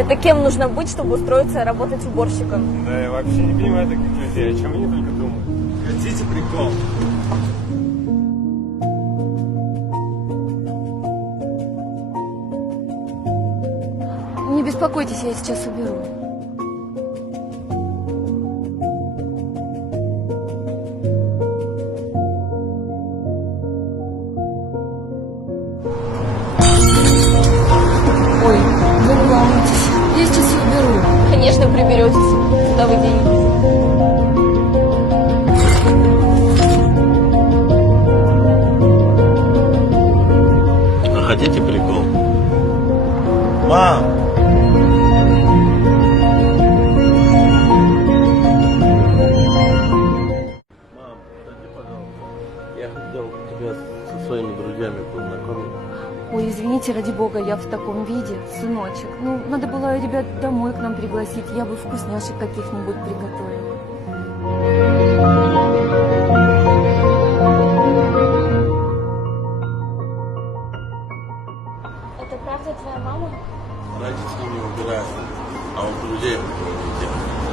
Это кем нужно быть, чтобы устроиться работать уборщиком? Да, я вообще не понимаю таких людей, о чем они только думают. Хотите прикол? Не беспокойтесь, я сейчас уберу. Ой, вы не волнуйтесь, я сейчас все уберу. Конечно, приберетесь. Куда вы денетесь? А хотите прикол? Мам! Мам, подожди, пожалуйста. Я хотел тебя со своими друзьями познакомить. Ой, извините, ради бога, я в таком виде, сыночек. Ну, надо было ребят домой к нам пригласить, я бы вкусняшек каких-нибудь приготовила. Это правда твоя мама? Родители не выбирают, а у друзей выбирают.